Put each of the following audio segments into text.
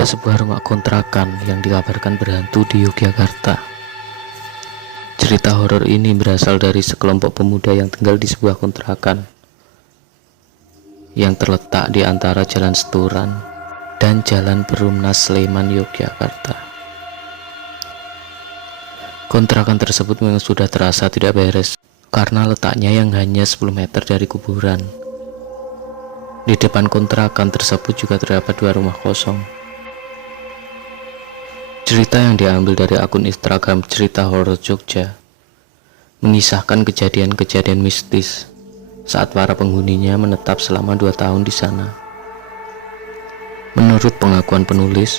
Ada sebuah rumah kontrakan yang dikabarkan berhantu di Yogyakarta. Cerita horor ini berasal dari sekelompok pemuda yang tinggal di sebuah kontrakan yang terletak di antara Jalan Seturan dan Jalan Perumnas Sleman, Yogyakarta. Kontrakan tersebut memang sudah terasa tidak beres karena letaknya yang hanya 10 meter dari kuburan. Di depan kontrakan tersebut juga terdapat 2 rumah kosong. Cerita yang diambil dari akun Instagram Cerita Horor Jogja mengisahkan kejadian-kejadian mistis saat para penghuninya menetap selama 2 tahun di sana. Menurut pengakuan penulis,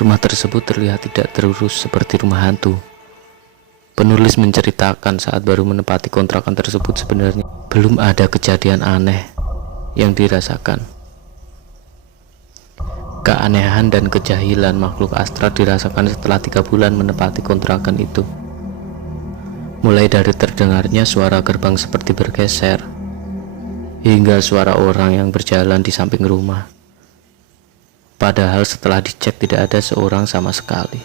rumah tersebut terlihat tidak terurus seperti rumah hantu. Penulis menceritakan saat baru menempati kontrakan tersebut sebenarnya belum ada kejadian aneh yang dirasakan. Keanehan dan kejahilan makhluk astral dirasakan setelah 3 bulan menempati kontrakan itu. Mulai dari terdengarnya suara gerbang seperti bergeser, hingga suara orang yang berjalan di samping rumah. Padahal setelah dicek tidak ada seorang sama sekali.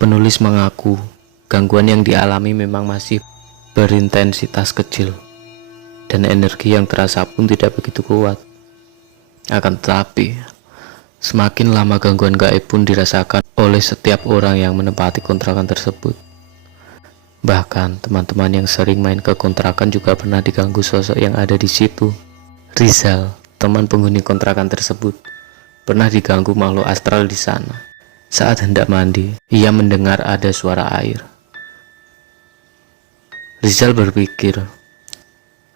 Penulis mengaku gangguan yang dialami memang masih berintensitas kecil, dan energi yang terasa pun tidak begitu kuat. Akan tetapi, semakin lama gangguan gaib pun dirasakan oleh setiap orang yang menempati kontrakan tersebut. Bahkan teman-teman yang sering main ke kontrakan juga pernah diganggu sosok yang ada di situ. Rizal, teman penghuni kontrakan tersebut, pernah diganggu makhluk astral di sana. Saat hendak mandi, ia mendengar ada suara air. Rizal berpikir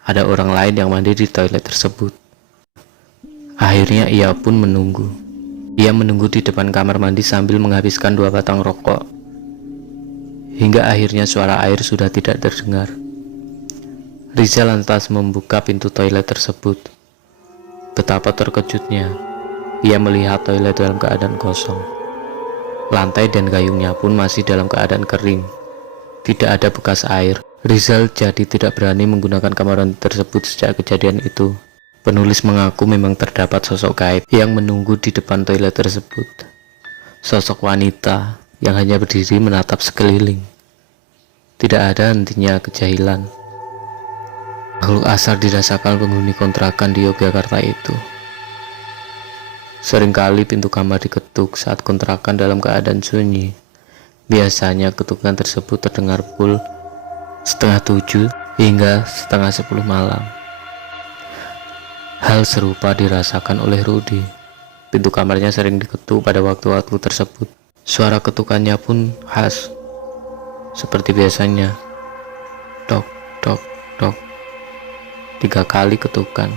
ada orang lain yang mandi di toilet tersebut. Akhirnya ia pun menunggu. Ia menunggu di depan kamar mandi sambil menghabiskan 2 batang rokok. Hingga akhirnya suara air sudah tidak terdengar. Rizal lantas membuka pintu toilet tersebut. Betapa terkejutnya, ia melihat toilet dalam keadaan kosong. Lantai dan gayungnya pun masih dalam keadaan kering. Tidak ada bekas air. Rizal jadi tidak berani menggunakan kamar mandi tersebut sejak kejadian itu. Penulis mengaku memang terdapat sosok gaib yang menunggu di depan toilet tersebut. Sosok wanita yang hanya berdiri menatap sekeliling. Tidak ada hentinya kejahilan. Makhluk asal dirasakan penghuni kontrakan di Yogyakarta itu. Seringkali pintu kamar diketuk saat kontrakan dalam keadaan sunyi. Biasanya ketukan tersebut terdengar pukul 6:30 hingga 9:30 malam. Hal serupa dirasakan oleh Rudi. Pintu kamarnya sering diketuk pada waktu-waktu tersebut. Suara ketukannya pun khas, seperti biasanya. Tok, tok, tok. 3 kali ketukan.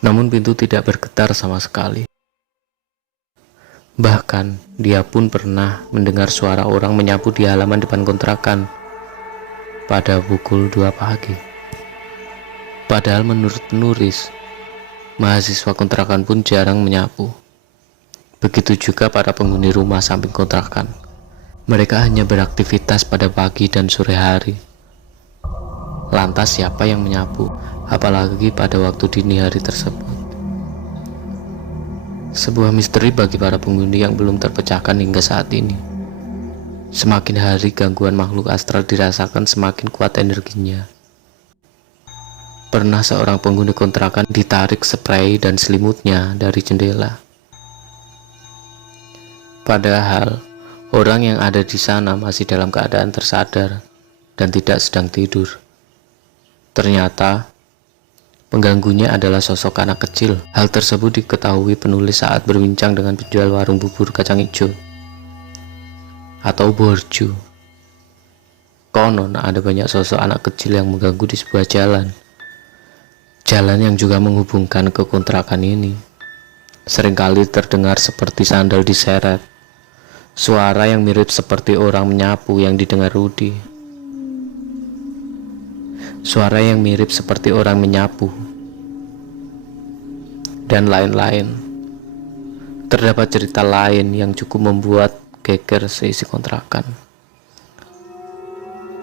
Namun pintu tidak bergetar sama sekali. Bahkan dia pun pernah mendengar suara orang menyapu di halaman depan kontrakan pada pukul 2 pagi. Padahal menurut penulis, mahasiswa kontrakan pun jarang menyapu. Begitu juga para penghuni rumah samping kontrakan. Mereka hanya beraktivitas pada pagi dan sore hari. Lantas siapa yang menyapu, apalagi pada waktu dini hari tersebut? Sebuah misteri bagi para penghuni yang belum terpecahkan hingga saat ini. Semakin hari gangguan makhluk astral dirasakan semakin kuat energinya. Pernah seorang penghuni kontrakan ditarik spray dan selimutnya dari jendela. Padahal orang yang ada di sana masih dalam keadaan tersadar dan tidak sedang tidur. Ternyata pengganggunya adalah sosok anak kecil. Hal tersebut diketahui penulis saat berbincang dengan penjual warung bubur kacang hijau atau borju. Konon ada banyak sosok anak kecil yang mengganggu di sebuah jalan yang juga menghubungkan ke kontrakan ini. Seringkali terdengar seperti sandal diseret. Suara yang mirip seperti orang menyapu yang didengar Rudi. Suara yang mirip seperti orang menyapu. Dan lain-lain. Terdapat cerita lain yang cukup membuat geger seisi kontrakan.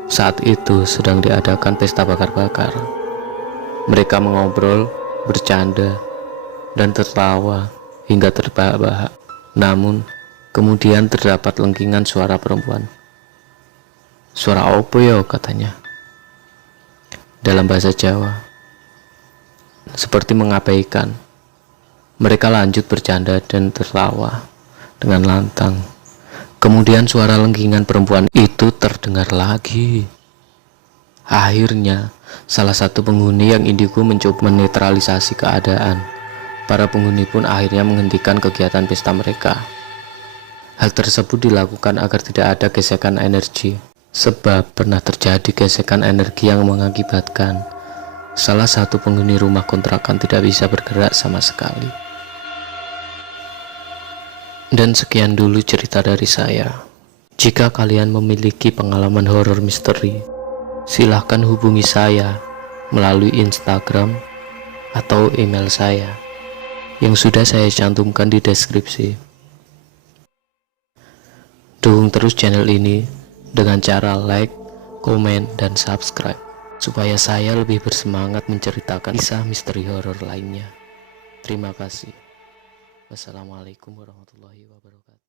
Saat itu sedang diadakan pesta bakar-bakar. Mereka mengobrol, bercanda, dan tertawa hingga terbahak-bahak. Namun, kemudian terdapat lengkingan suara perempuan. "Suara opo yo?" katanya, dalam bahasa Jawa. Seperti mengabaikan, mereka lanjut bercanda dan tertawa dengan lantang. Kemudian suara lengkingan perempuan itu terdengar lagi. Akhirnya, salah satu penghuni yang indigo mencoba menetralisasi keadaan. Para penghuni pun akhirnya menghentikan kegiatan pesta mereka. Hal tersebut dilakukan agar tidak ada gesekan energi, sebab pernah terjadi gesekan energi yang mengakibatkan salah satu penghuni rumah kontrakan tidak bisa bergerak sama sekali. Dan sekian dulu cerita dari saya. Jika kalian memiliki pengalaman horor misteri, silahkan hubungi saya melalui Instagram atau email saya yang sudah saya cantumkan di deskripsi. Dukung terus channel ini dengan cara like, komen, dan subscribe supaya saya lebih bersemangat menceritakan kisah misteri horor lainnya. Terima kasih. Wassalamualaikum warahmatullahi wabarakatuh.